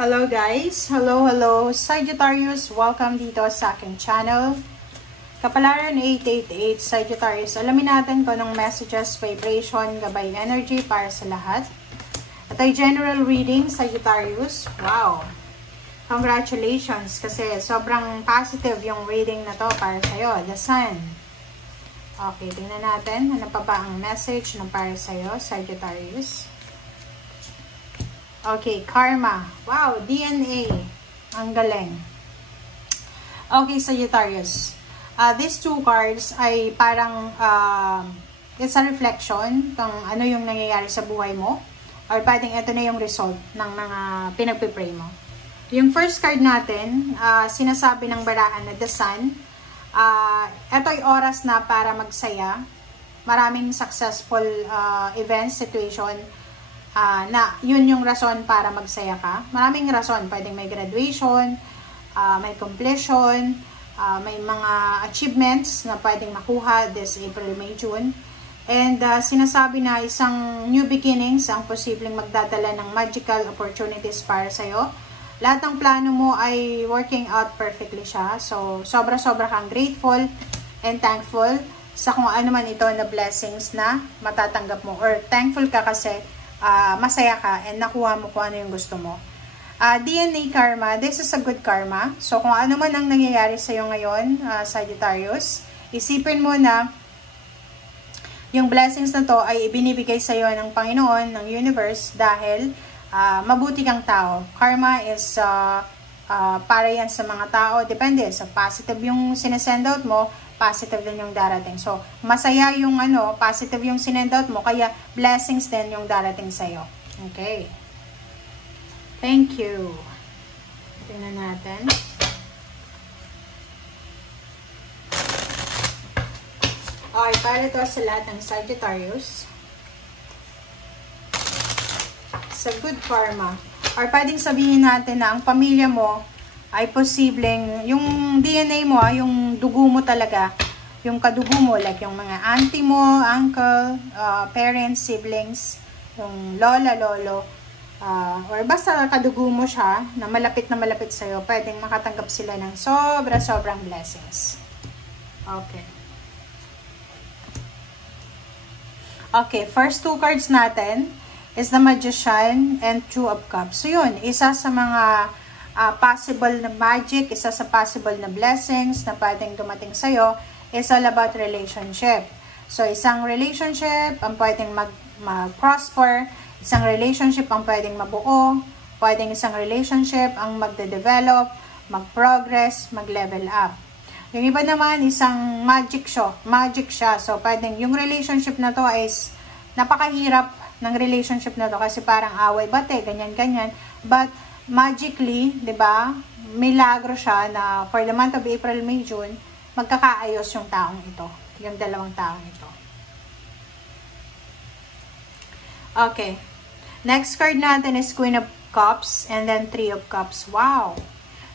Hello guys! Hello Sagittarius! Welcome dito sa aking channel. Kapalaran 888 Sagittarius. Alamin natin kung anong messages, vibration, gabay energy para sa lahat. At ay general reading, Sagittarius. Wow! Congratulations! Kasi sobrang positive yung reading na to para sa'yo. The Sun. Okay, tingnan natin. Ano pa ba ang message ng para sa'yo, Sagittarius? Okay, karma. Wow, DNA. Ang galing. Okay, Sagittarius. These two cards ay parang it's a reflection kung ano yung nangyayari sa buhay mo. Or pwedeng ito na yung result ng mga pinagpipray mo. Yung first card natin, sinasabi ng barahan na The Sun. Ito ay oras na para magsaya. Maraming successful events, situation, na yun yung rason para magsaya ka. Maraming rason. Pwedeng may graduation, may completion, may mga achievements na pwedeng makuha this April, May, June. And sinasabi na isang new beginnings ang posibleng magdadala ng magical opportunities para sa'yo. Lahat ng plano mo ay working out perfectly siya. So, sobra-sobra kang grateful and thankful sa kung ano man ito na blessings na matatanggap mo. Or thankful ka kasi masaya ka and nakuha mo kung ano yung gusto mo. DNA karma, this is a good karma. So, kung ano man ang nangyayari sa'yo ngayon, Sagittarius, isipin mo na yung blessings na to ay ibinibigay sa'yo ng Panginoon, ng universe, dahil mabuti kang tao. Karma is para yan sa mga tao. Depende. Sa positive yung sinesend out mo, positive din yung darating. So, masaya yung positive yung sinend out mo, kaya blessings din yung darating sa'yo. Okay. Thank you. Tingnan natin. Okay, para ito sa lahat ng Sagittarius. Sa good karma. Or pwedeng sabihin natin na ang pamilya mo ay posibleng, yung DNA mo, yung dugo mo talaga, yung kadugo mo, like yung mga auntie mo, uncle, parents, siblings, yung lola, lolo, or basta kadugo mo siya, na malapit sa'yo, pwedeng makatanggap sila ng sobrang blessings. Okay. Okay, first two cards natin is the Magician and Two of Cups. So yun, isa sa mga possible na magic, isa sa possible na blessings na pwedeng dumating sa'yo is all about relationship. So, isang relationship ang pwedeng mag-prosper, isang relationship ang pwedeng mabuo, pwedeng isang relationship ang magde-develop, mag-progress, mag-level up. Yung iba naman, isang magic siya. So, pwedeng yung relationship na to is napakahirap ng relationship na to kasi parang away bate, ganyan-ganyan. But, magically, di ba, milagro siya na for the month of April, May, June, magkakaayos yung taong ito. Yung dalawang taong ito. Okay. Next card natin is Queen of Cups and then Three of Cups. Wow!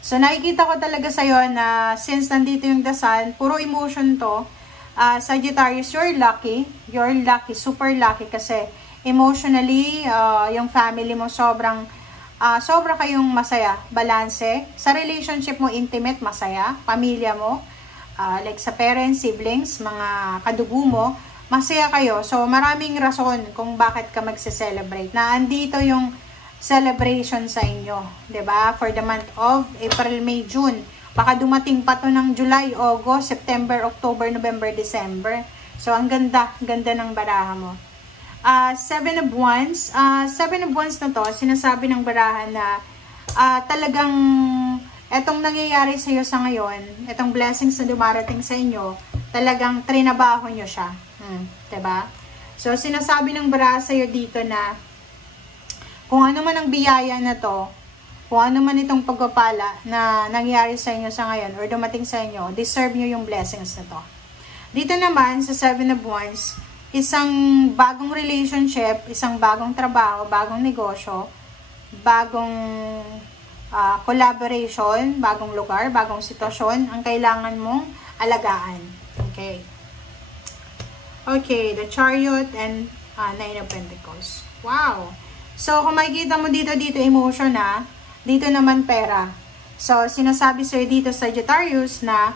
So, nakikita ko talaga sa'yo na since nandito yung The Sun, puro emotion to. Sagittarius, you're lucky. You're lucky. Super lucky kasi emotionally, yung family mo sobra kayong masaya, balanse. Sa relationship mo, intimate, masaya. Pamilya mo, like sa parents, siblings, mga kadugo mo, masaya kayo. So, maraming rason kung bakit ka magse-celebrate. Na andito yung celebration sa inyo. 'Di ba? For the month of April, May, June. Baka dumating pa to ng July, August, September, October, November, December. So, ang ganda ng baraha mo. Seven of Wands. Seven of Wands na to, sinasabi ng barahan na talagang etong nangyayari sa iyo sa ngayon, etong blessings na dumarating sa inyo, talagang trinabaho nyo siya. Diba? So, sinasabi ng baraha sa iyo dito na kung ano man ang biyaya na to, kung ano man itong pagpapala na nangyayari sa inyo sa ngayon or dumating sa inyo, deserve nyo yung blessings na to. Dito naman, sa Seven of Wands, isang bagong relationship, isang bagong trabaho, bagong negosyo, bagong collaboration, bagong lugar, bagong sitwasyon, ang kailangan mong alagaan. Okay. Okay, the Chariot and Nine of Pentacles. Wow! So, kung makikita mo dito emotion Dito naman pera. So, sinasabi sa'yo dito, Sagittarius, na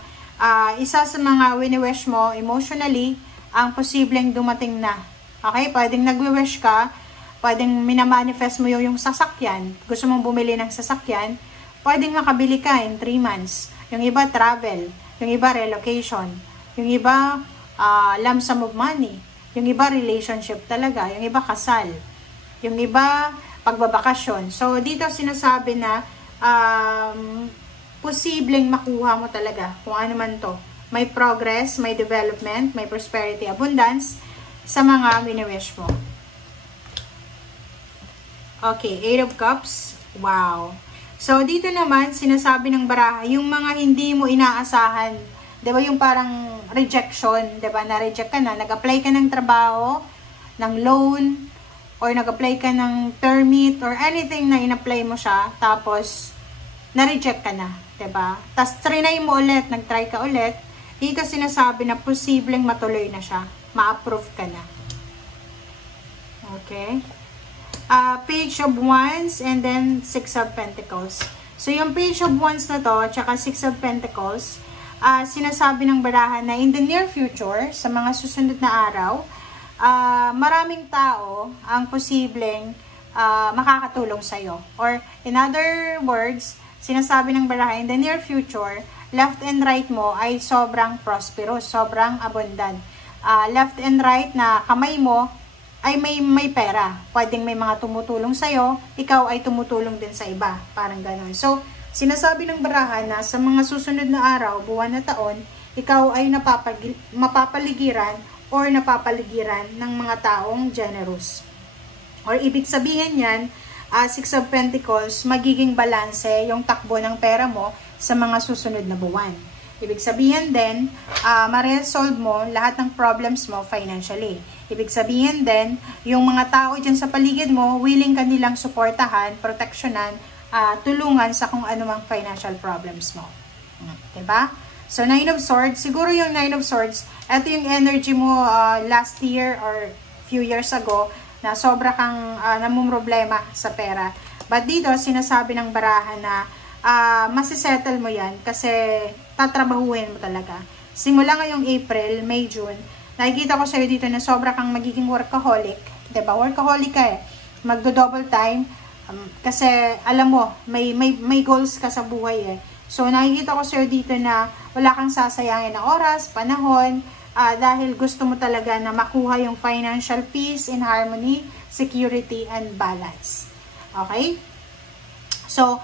isa sa mga wini-wish mo emotionally, ang posibleng dumating na. Okay? Pwedeng nagwi-wish ka, pwedeng minamanifest mo yung sasakyan, gusto mong bumili ng sasakyan, pwedeng makabili ka in 3 months. Yung iba, travel. Yung iba, relocation. Yung iba, lump sum of money. Yung iba, relationship talaga. Yung iba, kasal. Yung iba, pagbabakasyon. So, dito sinasabi na posibleng makuha mo talaga kung ano man to. May progress, may development, may prosperity, abundance sa mga wini-wish mo. Okay, 8 of Cups. Wow. So, dito naman, sinasabi ng baraha, yung mga hindi mo inaasahan, di ba yung parang rejection, di ba, na-reject ka na, nag-apply ka ng trabaho, ng loan, or nag-apply ka ng permit, or anything na in-apply mo siya, tapos, na-reject ka na, di ba? Tapos, trinay mo ulit, nag-try ka ulit, dito sinasabi na posibleng matuloy na siya, ma-approve ka na. Okay? Page of Wands and then 6 of Pentacles. So, yung Page of Wands na to, tsaka 6 of Pentacles, sinasabi ng baraha na in the near future, sa mga susunod na araw, maraming tao ang posibleng makakatulong sa'yo. Or, in other words, sinasabi ng baraha, in the near future, left and right mo ay sobrang prosperous, sobrang abundant. Left and right na kamay mo, ay may pera. Pwedeng may mga tumutulong sa'yo, ikaw ay tumutulong din sa iba. Parang ganon. So, sinasabi ng baraha na sa mga susunod na araw, buwan na taon, ikaw ay mapapaligiran or napapaligiran ng mga taong generous. Or ibig sabihin yan, 6 of Pentacles, magiging balanse yung takbo ng pera mo sa mga susunod na buwan. Ibig sabihin din, ma-resolve mo lahat ng problems mo financially. Ibig sabihin din, yung mga tao dyan sa paligid mo, willing ka nilang suportahan, proteksyonan, tulungan sa kung anumang financial problems mo. Diba? So, 9 of Swords, siguro yung 9 of Swords, ito yung energy mo last year or few years ago, na sobra kang namumroblema sa pera. But dito, sinasabi ng baraha na masisettle mo yan kasi tatrabahuhin mo talaga. Simula ngayong April, May, June, nakikita ko sa'yo dito na sobra kang magiging workaholic. Diba? Workaholic ka eh. Magdo-double time. Kasi alam mo, may goals ka sa buhay eh. So, nakikita ko sa'yo dito na wala kang sasayangin na oras, panahon, dahil gusto mo talaga na makuha yung financial peace and harmony, security, and balance. Okay? So,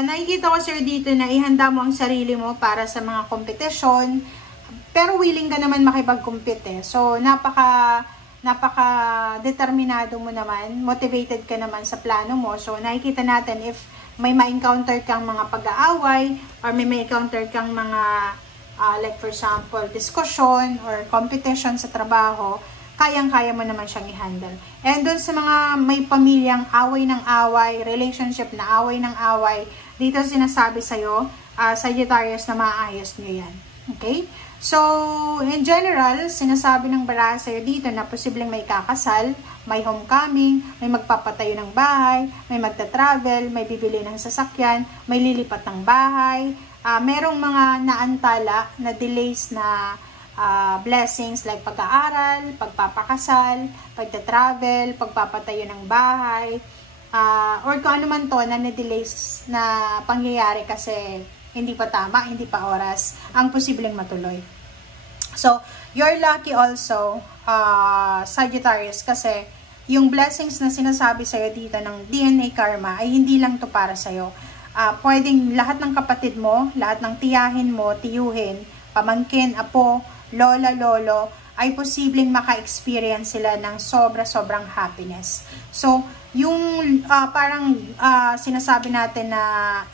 nakikita ko sir dito na ihanda mo ang sarili mo para sa mga kompetisyon, pero willing ka naman makipag-compete eh. So, napaka-determinado mo naman, motivated ka naman sa plano mo. So, nakikita natin if may ma-encounter kang mga pag-aaway or may ma-encounter kang mga like for example, discussion or competition sa trabaho, kayang-kaya mo naman siyang i-handle. And doon sa mga may pamilyang away ng away, relationship na away ng away, dito sinasabi sa'yo, Sagittarius, na maayos nyo yan. Okay? So, in general, sinasabi ng baraha sa'yo dito na posibleng may kakasal, may homecoming, may magpapatayo ng bahay, may magta-travel, may bibili ng sasakyan, may lilipat ng bahay, merong mga naantala na delays na blessings like pag-aaral, pagpapakasal, pagta-travel, pagpapatayo ng bahay, or kung ano man to na na-delays na pangyayari kasi hindi pa tama, hindi pa oras, ang posibleng matuloy. So, you're lucky also, Sagittarius, kasi yung blessings na sinasabi sa'yo dito ng DNA karma ay hindi lang to para sa'yo. Pwedeng lahat ng kapatid mo, lahat ng tiyahin mo, tiyuhin, pamangkin, apo, lola, lolo, ay posibleng maka-experience sila ng sobrang happiness. So, yung parang sinasabi natin na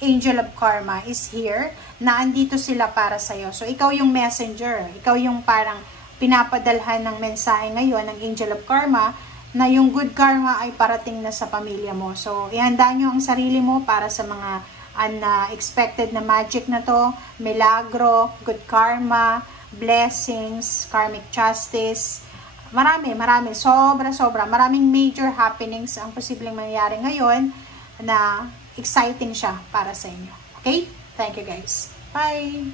angel of karma is here, na andito sila para sa'yo. So, ikaw yung messenger, ikaw yung parang pinapadalhan ng mensahe ngayon ng angel of karma, na yung good karma ay parating na sa pamilya mo. So, ihanda nyo ang sarili mo para sa mga unexpected na magic na to, milagro, good karma, blessings, karmic justice, marami, sobra, maraming major happenings ang posibleng mangyari ngayon na exciting siya para sa inyo. Okay? Thank you guys. Bye!